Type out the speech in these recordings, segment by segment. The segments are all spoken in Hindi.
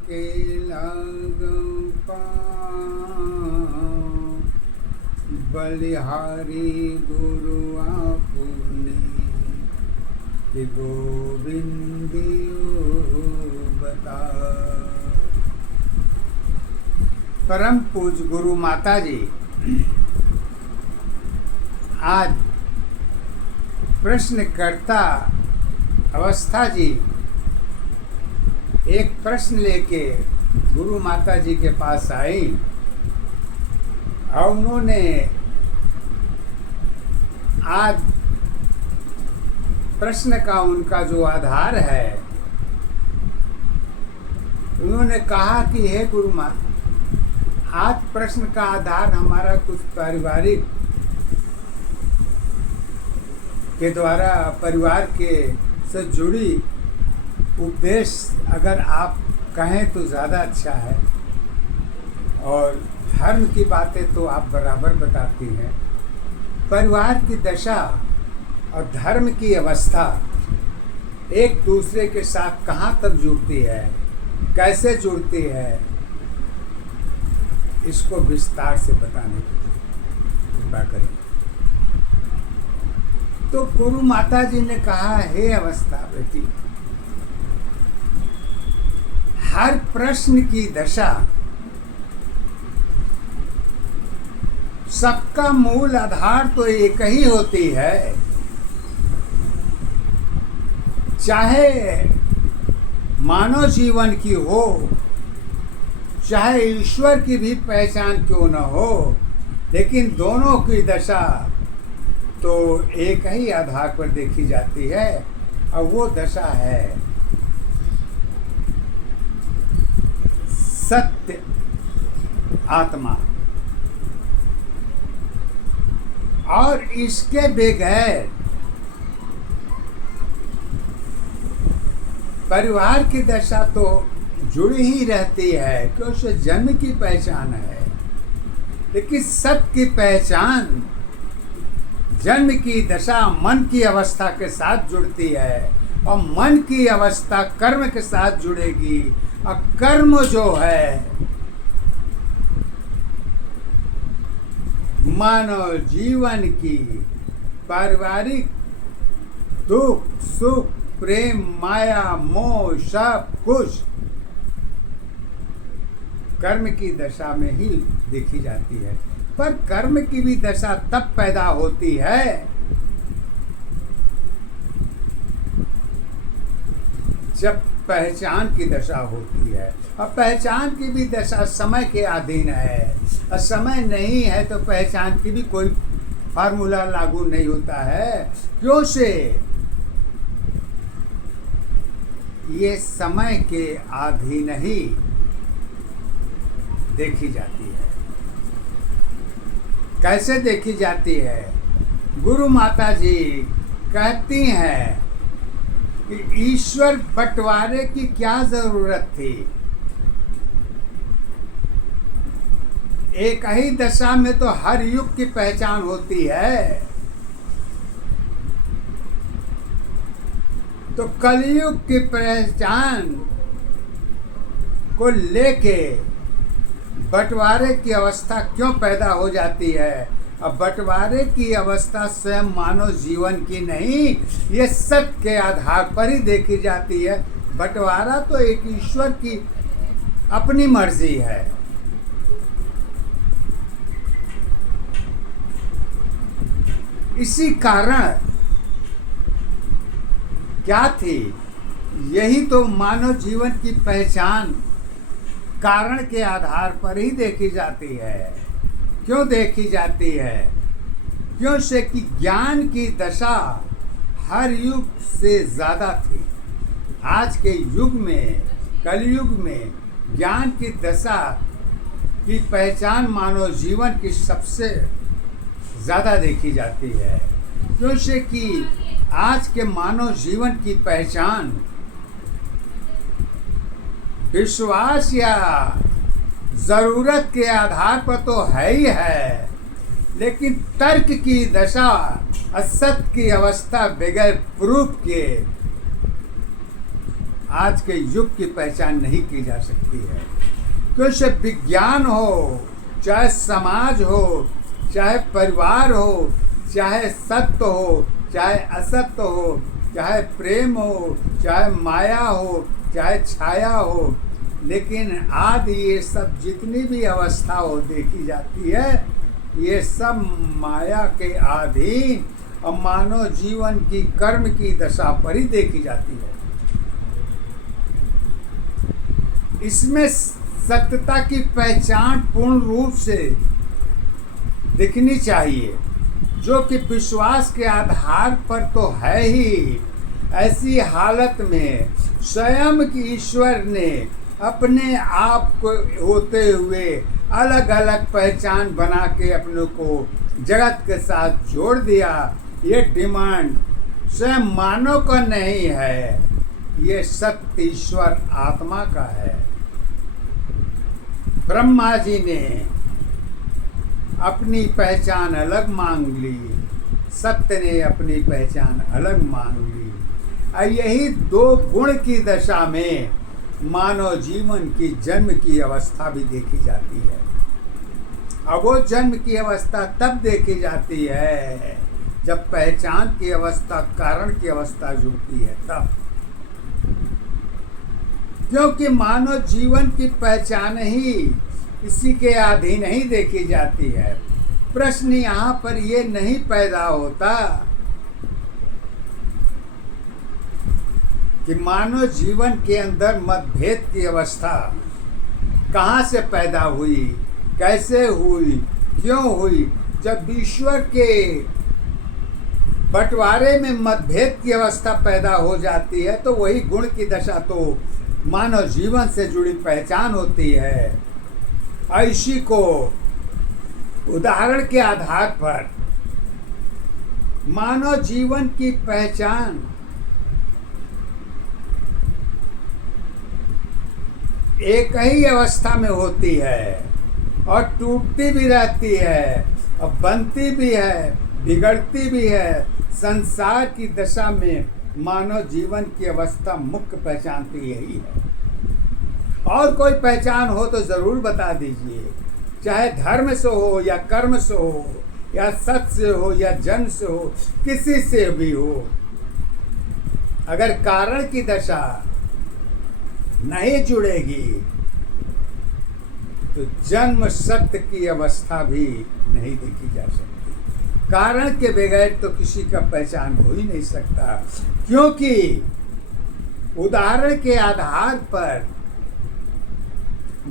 के लागं पाँव, बलिहारी गुरु आपने कि गोविंदियो बता। परम पूज गुरु माता जी आज प्रश्नकर्ता अवस्था जी एक प्रश्न लेके गुरु माता जी के पास आई और उन्होंने आज प्रश्न का उनका जो आधार है, उन्होंने कहा कि हे गुरु माँ, आज प्रश्न का आधार हमारा कुछ पारिवारिक के द्वारा परिवार के से जुड़ी उपदेश अगर आप कहें तो ज़्यादा अच्छा है, और धर्म की बातें तो आप बराबर बताती हैं। परिवार की दशा और धर्म की अवस्था एक दूसरे के साथ कहाँ तक जुड़ती है, कैसे जुड़ती है, इसको विस्तार से बताने की कृपा करें। तो गुरु माता जी ने कहा, हे अवस्था बेटी, हर प्रश्न की दशा सबका मूल आधार तो एक ही होती है, चाहे मानव जीवन की हो, चाहे ईश्वर की भी पहचान क्यों न हो, लेकिन दोनों की दशा तो एक ही आधार पर देखी जाती है, और वो दशा है सत्य आत्मा। और इसके बगैर परिवार की दशा तो जुड़ी ही रहती है, क्योंकि जन्म की पहचान है, लेकिन सत्य की पहचान जन्म की दशा मन की अवस्था के साथ जुड़ती है, और मन की अवस्था कर्म के साथ जुड़ेगी, और कर्म जो है मानव जीवन की पारिवारिक दुख सुख प्रेम माया मोह सब कुछ कर्म की दशा में ही देखी जाती है। पर कर्म की भी दशा तब पैदा होती है जब पहचान की दशा होती है, और पहचान की भी दशा समय के अधीन है, और समय नहीं है तो पहचान की भी कोई फार्मूला लागू नहीं होता है। क्यों से ये समय के अधीन ही देखी जाती है। कैसे देखी जाती है? गुरु माता जी कहती हैं कि ईश्वर बंटवारे की क्या जरूरत थी, एक ही दशा में तो हर युग की पहचान होती है। तो कलयुग की पहचान को लेके बंटवारे की अवस्था क्यों पैदा हो जाती है? अब बंटवारे की अवस्था स्वयं मानव जीवन की नहीं, ये सत्य के आधार पर ही देखी जाती है। बंटवारा तो एक ईश्वर की अपनी मर्जी है। इसी कारण क्या थी? यही तो मानव जीवन की पहचान कारण के आधार पर ही देखी जाती है। क्यों देखी जाती है? क्यों से कि ज्ञान की दशा हर युग से ज़्यादा थी। आज के युग में, कलयुग में ज्ञान की दशा की पहचान मानव जीवन की सबसे ज़्यादा देखी जाती है। क्यों से कि आज के मानव जीवन की पहचान विश्वास या ज़रूरत के आधार पर तो है ही है, लेकिन तर्क की दशा, असत्य की अवस्था बगैर प्रूफ के आज के युग की पहचान नहीं की जा सकती है। क्योंकि विज्ञान हो, चाहे समाज हो, चाहे परिवार हो, चाहे सत्य हो, चाहे असत्य हो, चाहे प्रेम हो, चाहे माया हो, चाहे छाया हो, लेकिन आज ये सब जितनी भी अवस्था हो देखी जाती है, ये सब माया के अधीन और मानव जीवन की कर्म की दशा पर ही देखी जाती है। इसमें सत्यता की पहचान पूर्ण रूप से दिखनी चाहिए, जो कि विश्वास के आधार पर तो है ही। ऐसी हालत में स्वयं की ईश्वर ने अपने आप को होते हुए अलग अलग पहचान बना के अपने को जगत के साथ जोड़ दिया। ये डिमांड स्वयं मानव का नहीं है, ये सत्य ईश्वर आत्मा का है। ब्रह्मा जी ने अपनी पहचान अलग मांग ली, सत्य ने अपनी पहचान अलग मांग ली। यही दो गुण की दशा में मानव जीवन की जन्म की अवस्था भी देखी जाती है। अब वो जन्म की अवस्था तब देखी जाती है जब पहचान की अवस्था कारण की अवस्था जुड़ती है, तब। क्योंकि मानव जीवन की पहचान ही इसी के अधीन ही देखी जाती है। प्रश्न यहाँ पर ये नहीं पैदा होता कि मानव जीवन के अंदर मतभेद की अवस्था कहाँ से पैदा हुई, कैसे हुई, क्यों हुई। जब ईश्वर के बंटवारे में मतभेद की अवस्था पैदा हो जाती है तो वही गुण की दशा तो मानव जीवन से जुड़ी पहचान होती है। ऐसी को उदाहरण के आधार पर मानव जीवन की पहचान एक ही अवस्था में होती है और टूटती भी रहती है और बनती भी है, बिगड़ती भी है। संसार की दशा में मानव जीवन की अवस्था मुख्य पहचान तो यही है। और कोई पहचान हो तो ज़रूर बता दीजिए, चाहे धर्म से हो या कर्म से हो या सत्य से हो या जन्म से हो, किसी से भी हो। अगर कारण की दशा नहीं जुड़ेगी तो जन्म सत्य की अवस्था भी नहीं देखी जा सकती। कारण के बगैर तो किसी का पहचान हो ही नहीं सकता। क्योंकि उदाहरण के आधार पर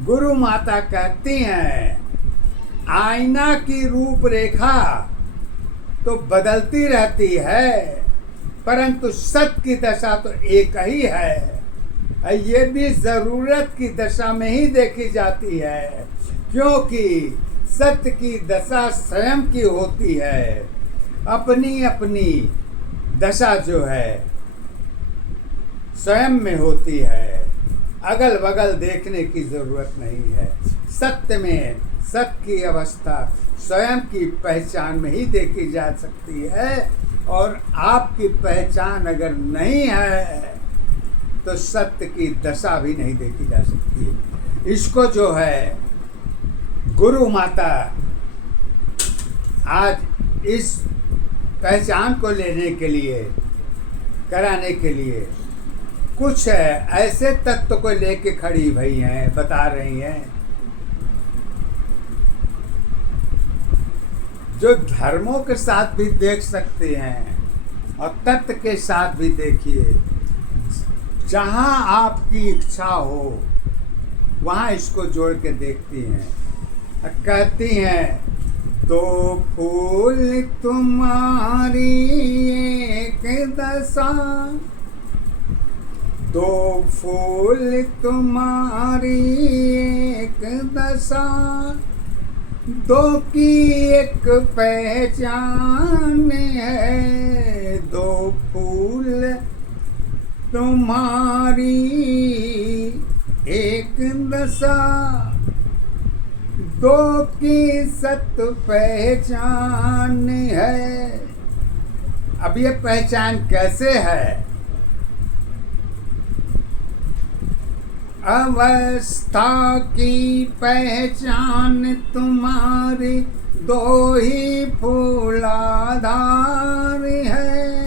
गुरु माता कहती हैं, आईना की रूपरेखा तो बदलती रहती है परंतु सत्य की दशा तो एक ही है। ये भी ज़रूरत की दशा में ही देखी जाती है, क्योंकि सत्य की दशा स्वयं की होती है। अपनी अपनी दशा जो है स्वयं में होती है, अगल बगल देखने की ज़रूरत नहीं है। सत्य में सत्य की अवस्था स्वयं की पहचान में ही देखी जा सकती है। और आपकी पहचान अगर नहीं है तो सत्य की दशा भी नहीं देखी जा सकती। इसको जो है गुरु माता आज इस पहचान को लेने के लिए, कराने के लिए कुछ ऐसे तत्व को लेके खड़ी भई हैं, बता रही हैं, जो धर्मों के साथ भी देख सकते हैं और तत्व के साथ भी देखिए। जहाँ आपकी इच्छा हो वहाँ इसको जोड़ के देखती हैं। कहती हैं, दो फूल तुम्हारी एक दशा, दो फूल तुम्हारी एक दशा, दो की एक पहचान है। दो फूल तुम्हारी एक दशा, दो की सत्य पहचान है। अब ये पहचान कैसे है? अवस्था की पहचान तुम्हारी दो ही फूलाधार है।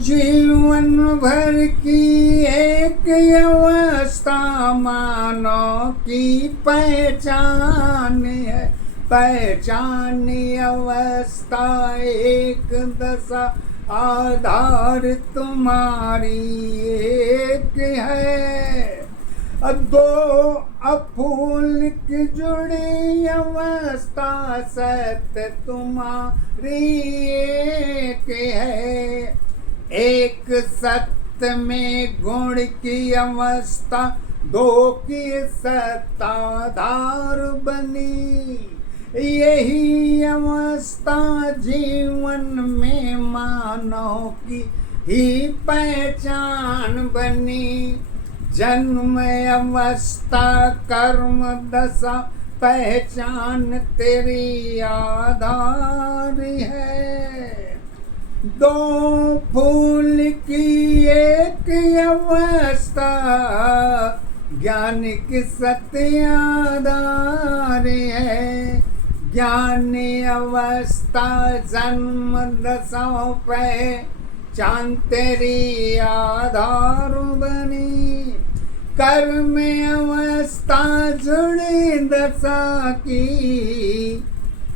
जीवन भर की एक अवस्था मानव की पहचान है। पहचान अवस्था एक दशा आधार तुम्हारी एक है। दो अफूल की जुड़ी अवस्था सत्य तुम्हारी एक है। एक सत्य में गुण की अवस्था दो की सत्ताधार बनी। यही अवस्था जीवन में मानव की ही पहचान बनी। जन्म अवस्था कर्म दशा पहचान तेरी आधार है। दो फूल की एक अवस्था ज्ञान की सत्य आधार है। ज्ञान अवस्था जन्म दशाओं पहचान तेरी आधार बनी। कर्म अवस्था जुड़ी दशा की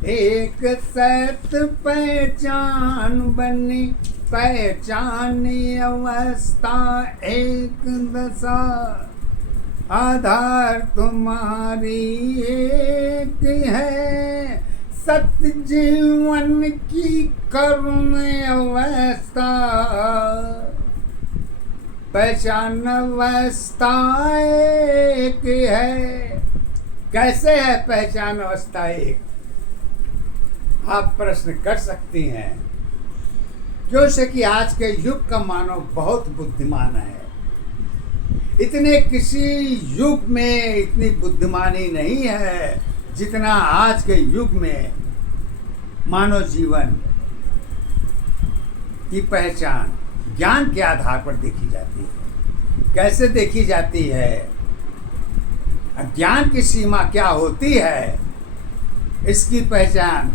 एक सत्य पहचान बनी। पहचान अवस्था एक दशा आधार तुम्हारी एक है। सत्य जीवन की कर्म अवस्था पहचान अवस्था एक है। कैसे है पहचान अवस्था एक? आप प्रश्न कर सकती हैं। क्यों से कि आज के युग का मानव बहुत बुद्धिमान है। इतने किसी युग में इतनी बुद्धिमानी नहीं है जितना आज के युग में मानव जीवन की पहचान ज्ञान के आधार पर देखी जाती है। कैसे देखी जाती है? ज्ञान की सीमा क्या होती है, इसकी पहचान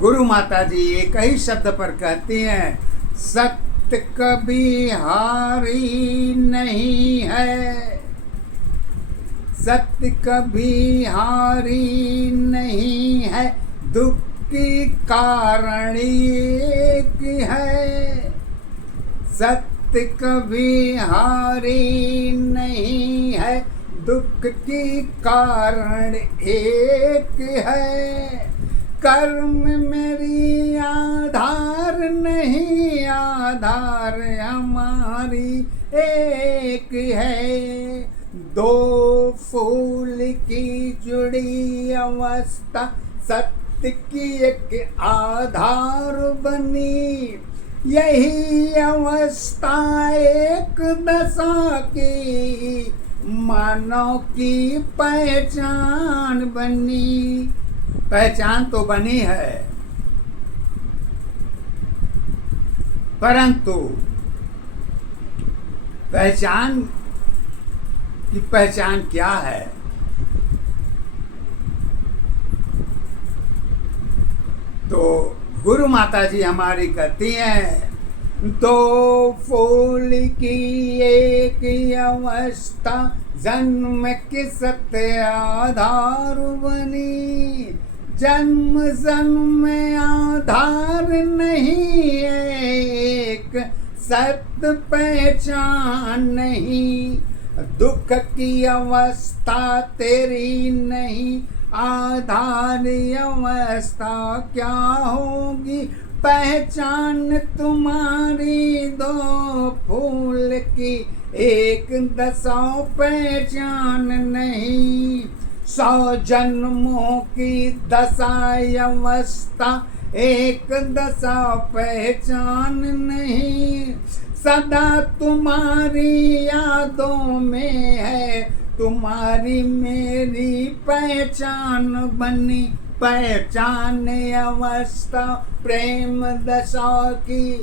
गुरु माता जी एक ही शब्द पर कहती हैं, सत्य कभी हारी नहीं है। सत्य कभी हारी नहीं है, दुख की कारण एक है। सत्य कभी हारी नहीं है, दुख की कारण एक है। कर्म मेरी आधार नहीं, आधार हमारी एक है। दो फूल की जुड़ी अवस्था सत्य की एक आधार बनी। यही अवस्था एक दशा की मानव की पहचान बनी। पहचान तो बनी है, परंतु पहचान की पहचान क्या है? तो गुरु माता जी हमारी कहती हैं, दो फूल की एक अवस्था जन्म के सत्य आधार बनी। जन्म जन्म आधार नहीं है, एक सत्य पहचान नहीं। दुख की अवस्था तेरी नहीं, आधार अवस्था क्या होगी? पहचान तुम्हारी दो फूल की एक दशा पहचान नहीं। 100 जन्मों की दशा अवस्था एक दशा पहचान नहीं। सदा तुम्हारी यादों में है, तुम्हारी मेरी पहचान बनी। पहचान अवस्था प्रेम दशा की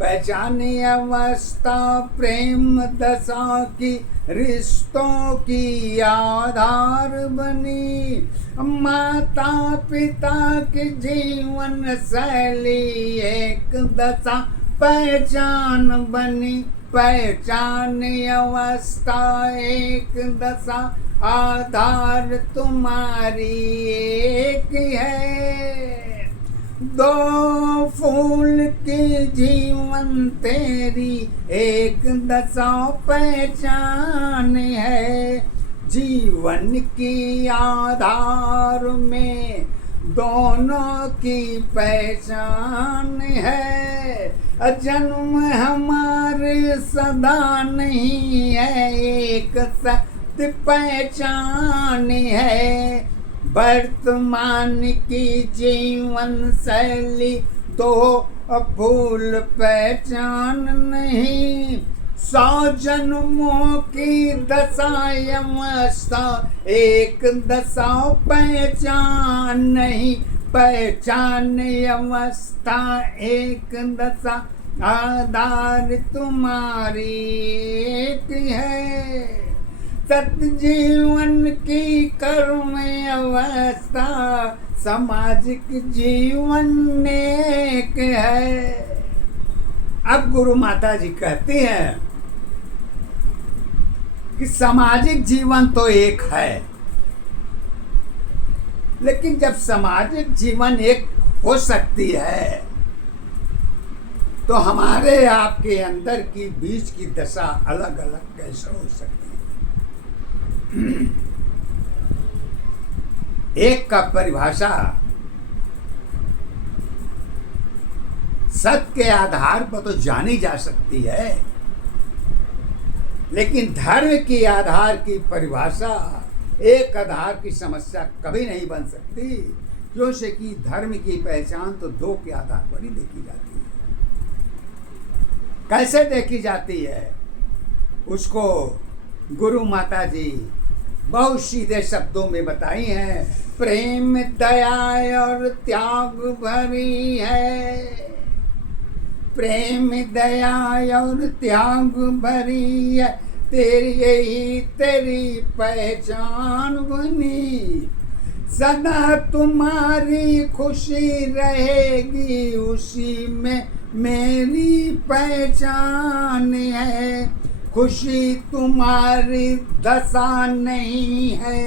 पहचानी अवस्था प्रेम दशा की, रिश्तों की आधार बनी। माता पिता की जीवन शैली एक दशा पहचान बनी। पहचानी अवस्था एक दशा, आधार तुम्हारी एक है। दो फूल की जीवन तेरी एक दशा पहचान है। जीवन की आधार में दोनों की पहचान है। जन्म हमारे सदा नहीं है, एक सत्य पहचान है। वर्तमान की जीवन शैली दो फूल पहचान नहीं। 100 जन्मों की दशावस्था एक दशा पहचान नहीं। पहचान अवस्था एक दशा, आधार तुम्हारी एक है। सतजीवन की कर्म अवस्था सामाजिक जीवन एक है। अब गुरु माता जी कहती हैं कि सामाजिक जीवन तो एक है, लेकिन जब सामाजिक जीवन एक हो सकती है तो हमारे आपके अंदर की बीच की दशा अलग अलग कैसे हो सकती है। एक का परिभाषा सत्य के आधार पर तो जानी जा सकती है, लेकिन धर्म की आधार की परिभाषा एक आधार की समस्या कभी नहीं बन सकती, क्योंकि कि धर्म की पहचान तो दो के आधार पर ही देखी जाती है। कैसे देखी जाती है उसको गुरु माता जी बहुत सीधे शब्दों में बताई हैं। प्रेम दया और त्याग भरी है, प्रेम दया और त्याग भरी है, तेरी यही तेरी पहचान बनी। सदा तुम्हारी खुशी रहेगी, उसी में मेरी पहचान है। खुशी तुम्हारी दशा नहीं है,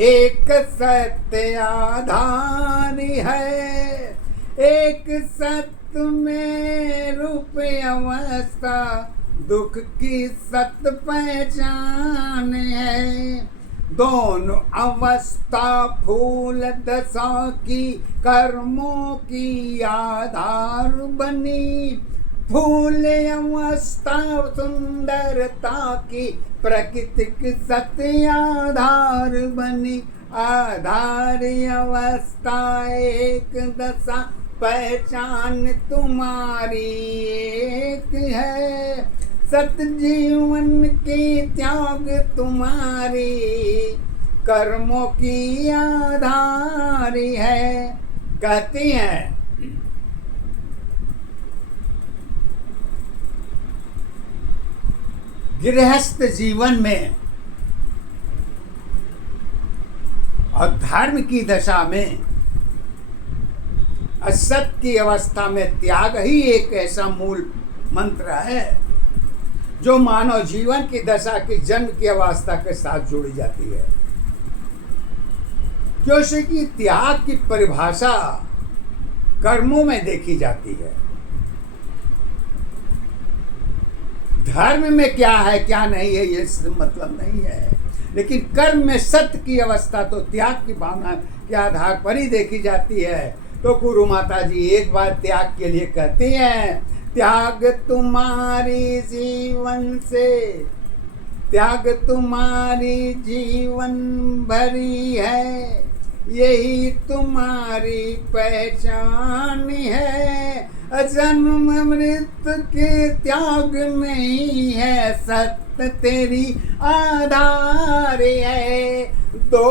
एक सत्य आधार है। एक सत्य में रूप अवस्था, दुख की सत्य पहचान है। दोनों अवस्था फूल दशा की, कर्मों की आधार बनी। फूल अवस्था सुंदरता की, प्राकृतिक सत्य आधार बनी। आधार अवस्था एक दशा, पहचान तुम्हारी एक है। सत्य जीवन की त्याग तुम्हारी, कर्मों की आधार है। कहती हैं गृहस्थ जीवन में और धर्म की दशा में असत की अवस्था में त्याग ही एक ऐसा मूल मंत्र है जो मानव जीवन की दशा की जन्म की अवस्था के साथ जोड़ी जाती है। क्योंकि त्याग की परिभाषा कर्मों में देखी जाती है। धर्म में क्या है क्या नहीं है ये मतलब नहीं है, लेकिन कर्म में सत्य की अवस्था तो त्याग की भावना के आधार पर ही देखी जाती है। तो गुरु माता जी एक बार त्याग के लिए कहती हैं, त्याग तुम्हारी जीवन से, त्याग तुम्हारी जीवन भरी है, यही तुम्हारी पहचान है। जन्म मृत्यु के त्याग नहीं है, सत्य तेरी आधार है। दो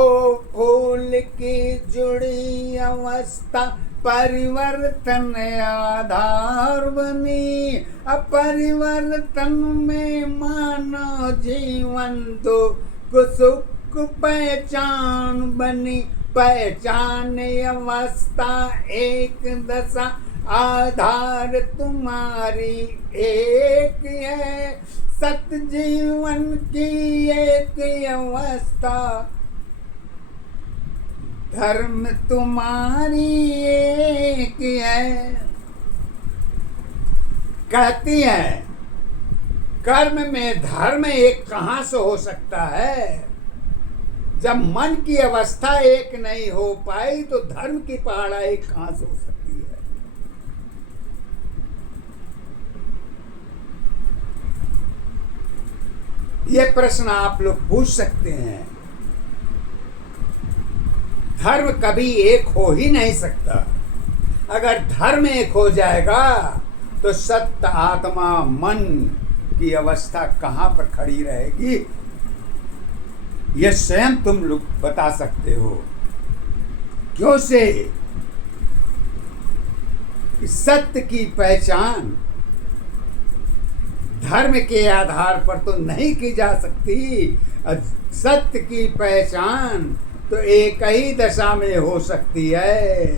फूल की जुड़ी अवस्था परिवर्तन आधार बनी, अपरिवर्तन में मानव जीवन दुख सुख पहचान बनी। पहचान अवस्था एक दशा, आधार तुम्हारी एक है। सत्य जीवन की एक अवस्था, धर्म तुम्हारी एक है। कहती है कर्म में धर्म एक कहां से हो सकता है? जब मन की अवस्था एक नहीं हो पाई तो धर्म की पहाड़ा एक कहां से हो सकती है? ये प्रश्न आप लोग पूछ सकते हैं। धर्म कभी एक हो ही नहीं सकता। अगर धर्म एक हो जाएगा तो सत्य आत्मा मन की अवस्था कहां पर खड़ी रहेगी, यह स्वयं तुम लोग बता सकते हो। क्यों से? सत्य की पहचान धर्म के आधार पर तो नहीं की जा सकती। सत्य की पहचान तो एक ही दशा में हो सकती है,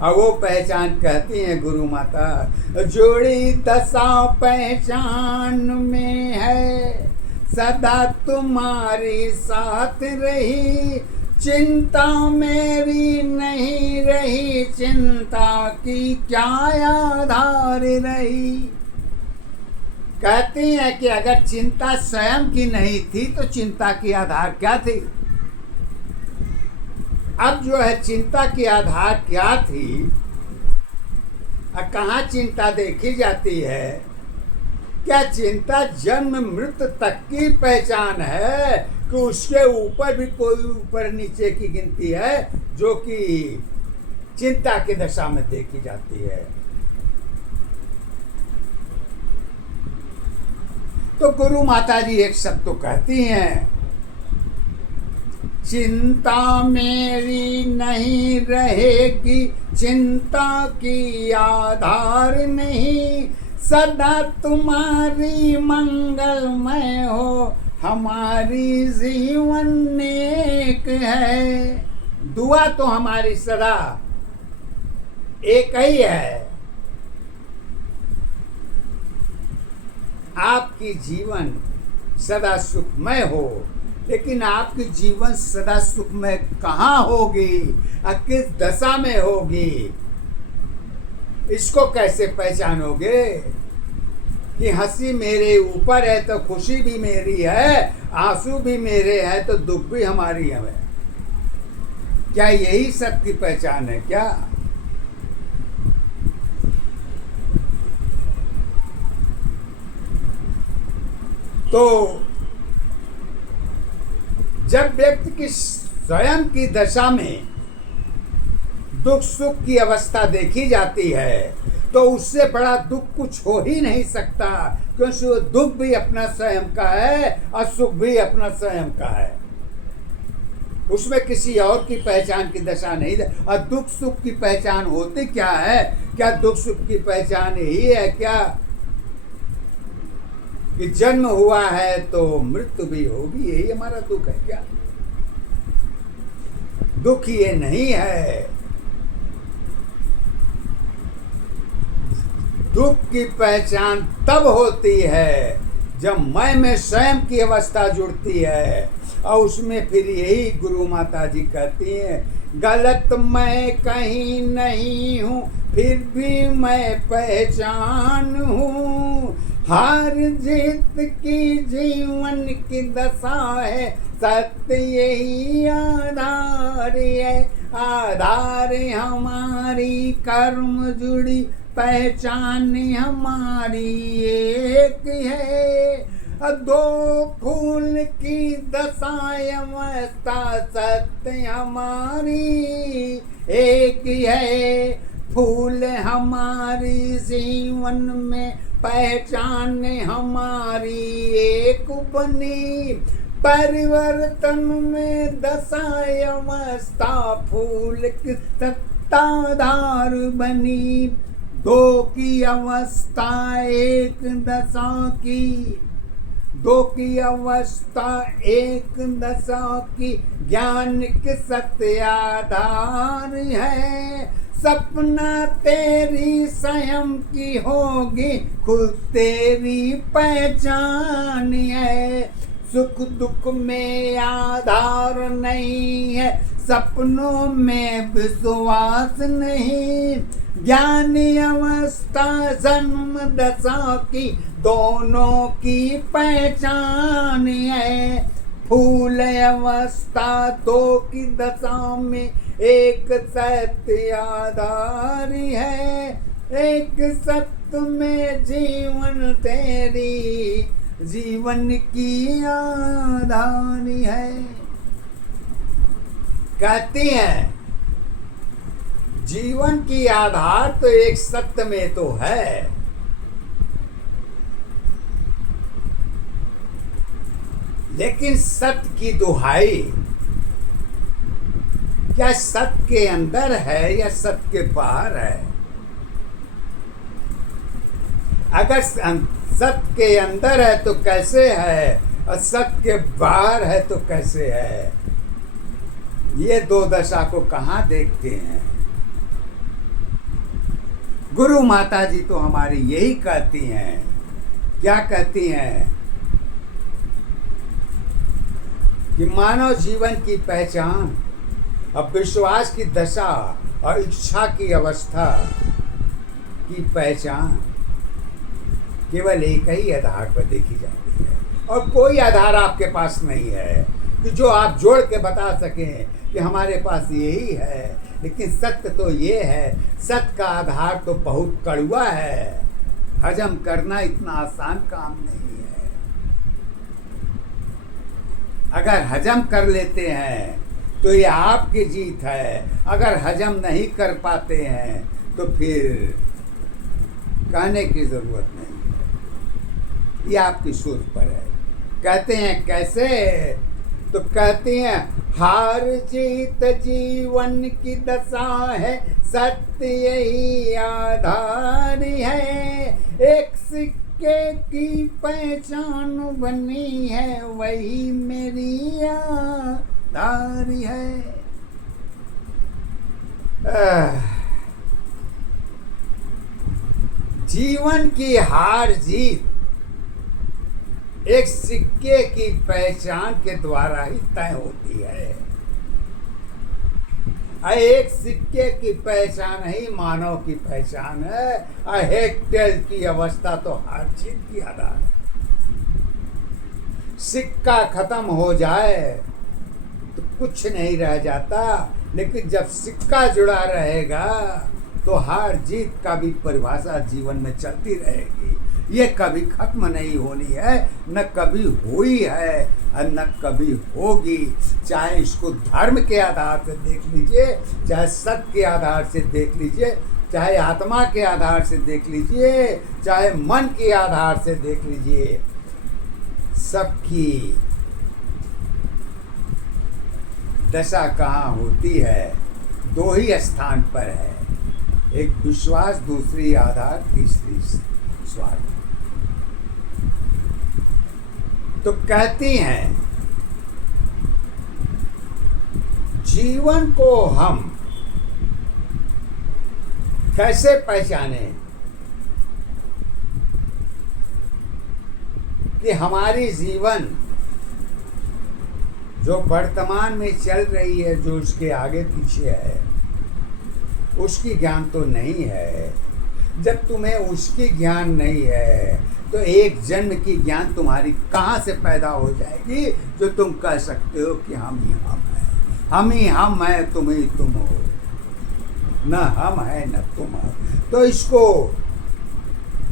और वो पहचान कहती है गुरु माता, जोड़ी दशा पहचान में है, सदा तुम्हारी साथ रही, चिंता मेरी नहीं रही, चिंता की क्या आधार रही। कहती है कि अगर चिंता स्वयं की नहीं थी तो चिंता की आधार क्या थी? अब जो है चिंता की आधार क्या थी और कहाँ चिंता देखी जाती है? क्या चिंता जन्म मृत्यु तक की पहचान है कि उसके ऊपर भी कोई ऊपर नीचे की गिनती है जो कि चिंता की दशा में देखी जाती है? तो गुरु माता जी एक शब्द तो कहती हैं, चिंता मेरी नहीं रहेगी, चिंता की आधार नहीं, सदा तुम्हारी मंगलमय हो, हमारी जीवन एक है। दुआ तो हमारी सदा एक ही है। आपकी जीवन सदा सुखमय हो, लेकिन आपकी जीवन सदा सुखमय कहाँ होगी और किस दशा में होगी, इसको कैसे पहचानोगे? कि हंसी मेरे ऊपर है तो खुशी भी मेरी है, आंसू भी मेरे हैं तो दुख भी हमारी है। क्या यही सबकी पहचान है क्या? तो जब व्यक्ति की स्वयं की दशा में दुख सुख की अवस्था देखी जाती है तो उससे बड़ा दुख कुछ हो ही नहीं सकता, क्योंकि वो दुख भी अपना स्वयं का है और सुख भी अपना स्वयं का है। उसमें किसी और की पहचान की दशा नहीं है। और दुख सुख की पहचान होती क्या है? क्या दुख सुख की पहचान यही है क्या कि जन्म हुआ है तो मृत्यु भी होगी, यही हमारा दुख है क्या? दुख ये नहीं है। दुख की पहचान तब होती है जब मैं में स्वयं की अवस्था जुड़ती है, और उसमें फिर यही गुरु माता जी कहती हैं, गलत मैं कहीं नहीं हूँ फिर भी मैं पहचान हूँ, हार जीत की जीवन की दशा है, सत्य यही आधार है, आधार हमारी कर्म जुड़ी पहचान हमारी एक है। दो फूल की दशावस्था सत्य हमारी एक है, फूल हमारी जीवन में पहचान हमारी एक बनी, परिवर्तन में दशावस्था फूल की आधार बनी। दो की अवस्था एक दशा की, दो की अवस्था एक दशा की, ज्ञान के सत्य आधार है। सपना तेरी स्वयं की होगी, खुद तेरी पहचान है। सुख दुख में आधार नहीं है, सपनों में विश्वास नहीं। ज्ञानी अवस्था जन्म दशा की, दोनों की पहचान है। फूल अवस्था दो की दशा में एक सत्य आधार है। एक सत्य में जीवन तेरी जीवन की आधार है। कहती हैं जीवन की आधार तो एक सत्य में तो है, लेकिन सत्य की दुहाई क्या सत्य के अंदर है या सत्य के बाहर है? अगर सत्य के अंदर है तो कैसे है, और सत्य के बाहर है तो कैसे है? ये दो दशा को कहाँ देखते हैं? गुरु माता जी तो हमारी यही कहती हैं। क्या कहती हैं? कि मानव जीवन की पहचान और विश्वास की दशा और इच्छा की अवस्था की पहचान केवल एक ही आधार पर देखी जाती है, और कोई आधार आपके पास नहीं है कि जो आप जोड़ के बता सकें कि हमारे पास यही है। लेकिन सत्य तो ये है, सत्य का आधार तो बहुत कड़वा है, हजम करना इतना आसान काम नहीं है। अगर हजम कर लेते हैं तो ये आपकी जीत है, अगर हजम नहीं कर पाते हैं तो फिर कहने की जरूरत नहीं है, ये आपकी सोच पर है। कहते हैं कैसे? तो कहते हैं हार जीत जीवन की दशा है, सत्य यही आधार है। एक सिक्के की पहचान बनी है, वही मेरी आधार है। जीवन की हार जीत एक सिक्के की पहचान के द्वारा ही तय होती है। एक सिक्के की पहचान ही मानव की पहचान है। हेक्टेल की अवस्था तो हार जीत की आधार है। सिक्का खत्म हो जाए तो कुछ नहीं रह जाता, लेकिन जब सिक्का जुड़ा रहेगा तो हार जीत का भी परिभाषा जीवन में चलती रहेगी। ये कभी खत्म नहीं होनी है, न कभी हुई है और न कभी होगी। चाहे इसको धर्म के आधार से देख लीजिए, चाहे सत्य के आधार से देख लीजिए, चाहे आत्मा के आधार से देख लीजिए, चाहे मन के आधार से देख लीजिए, सबकी दशा कहाँ होती है? दो ही स्थान पर है, एक विश्वास, दूसरी आधार, तीसरी स्वार्थ। तो कहती हैं जीवन को हम कैसे पहचाने कि हमारी जीवन जो वर्तमान में चल रही है, जो उसके आगे पीछे है, उसकी ज्ञान तो नहीं है। जब तुम्हें उसकी ज्ञान नहीं है तो एक जन्म की ज्ञान तुम्हारी कहाँ से पैदा हो जाएगी जो तुम कह सकते हो कि हम ही हम हैं, हम ही हम हैं, तुम ही तुम हो। न हम है न तुम हो। तो इसको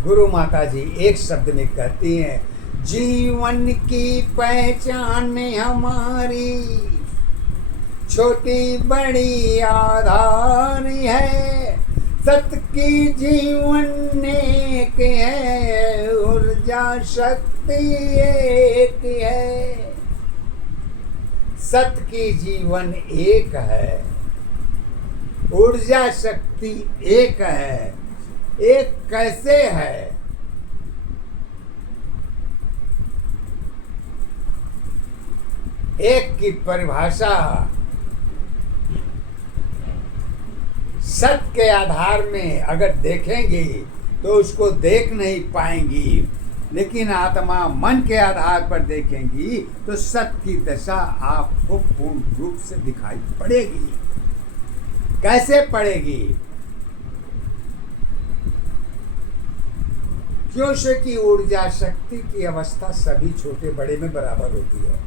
गुरु माता जी एक शब्द में कहती हैं, जीवन की पहचान हमारी छोटी बड़ी आधार है। सत्य की जीवन एक है, ऊर्जा शक्ति एक है। सत्य की जीवन एक है, ऊर्जा शक्ति एक है। एक कैसे है? एक की परिभाषा सत्य के आधार में अगर देखेंगी तो उसको देख नहीं पाएंगी, लेकिन आत्मा मन के आधार पर देखेंगी तो सत्य की दशा आपको पूर्ण रूप से दिखाई पड़ेगी। कैसे पड़ेगी? क्यों से कि ऊर्जा शक्ति की अवस्था सभी छोटे बड़े में बराबर होती है।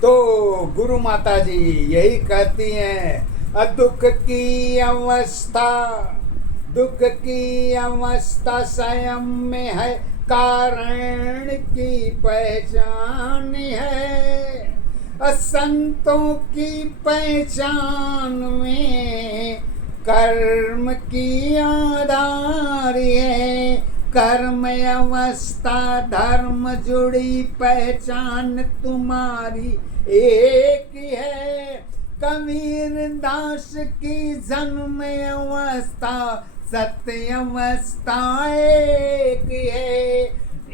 तो गुरु माता जी यही कहती हैं, दुख की अवस्था, दुख की अवस्था स्वयं में है, कारण की पहचान है। असंतों की पहचान में कर्म की आधार है। कर्म अवस्था धर्म जुड़ी पहचान तुम्हारी एक है। कबीर दास की जन्म अवस्था सत्य अवस्था एक है।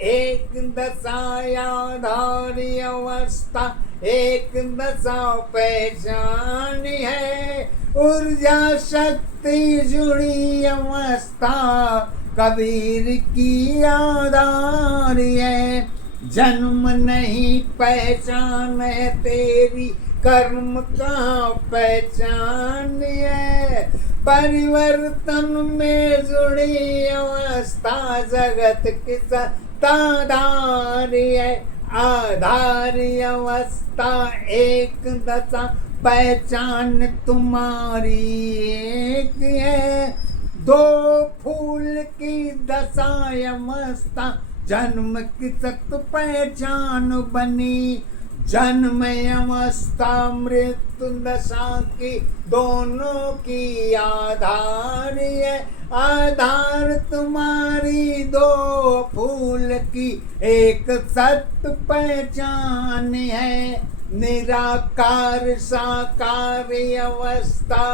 एक दशा आधार अवस्था एक दशा पहचान है। ऊर्जा शक्ति जुड़ी अवस्था कबीर की आधार है। जन्म नहीं पहचान है तेरी, कर्म का पहचान है। परिवर्तन में जुड़ी अवस्था जगत की सत्ताधार है। आधार अवस्था एक दशा पहचान तुम्हारी एक है। दो फूल की दशा अवस्था जन्म की सत्य पहचान बनी। जन्म अवस्था मृत्यु दशा की दोनों की आधार है। आधार तुम्हारी दो फूल की एक सत्य पहचान है। निराकार साकार अवस्था,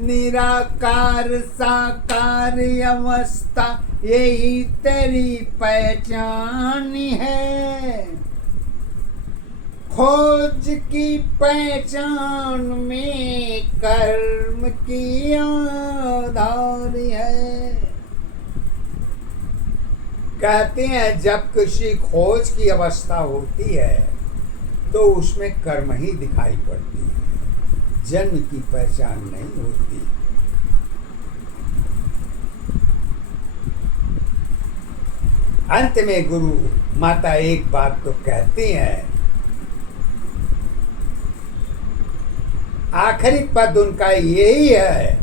निराकार साकार अवस्था यही तेरी पहचान है। खोज की पहचान में कर्म की आधार है। कहते हैं जब किसी खोज की अवस्था होती है तो उसमें कर्म ही दिखाई पड़ती है, जन्म की पहचान नहीं होती। अंत में गुरु माता एक बात तो कहती हैं, आखिरी पद उनका यही है,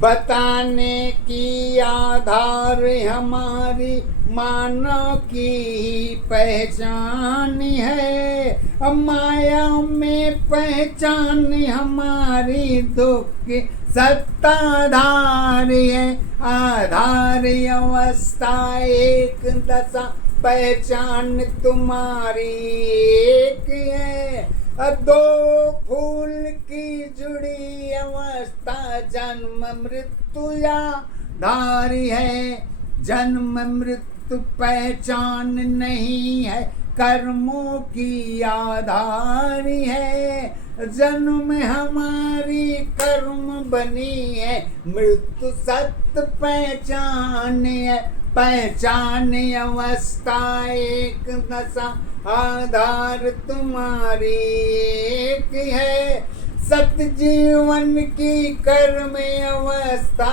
बताने की आधार हमारी मानव की पहचान है। माया में पहचान हमारी दुख की सत्ताधार है। आधार अवस्था एक दशा पहचान तुम्हारी एक है। दो फूल की जुड़ी अवस्था जन्म मृत्यु या धारी है। जन्म मृत्यु पहचान नहीं है, कर्मों की आधारी है। जन्म हमारी कर्म बनी है, मृत्यु सत्य पहचान है। पहचान अवस्था एक दशा आधार तुम्हारी एक है। सत्य जीवन की कर्म अवस्था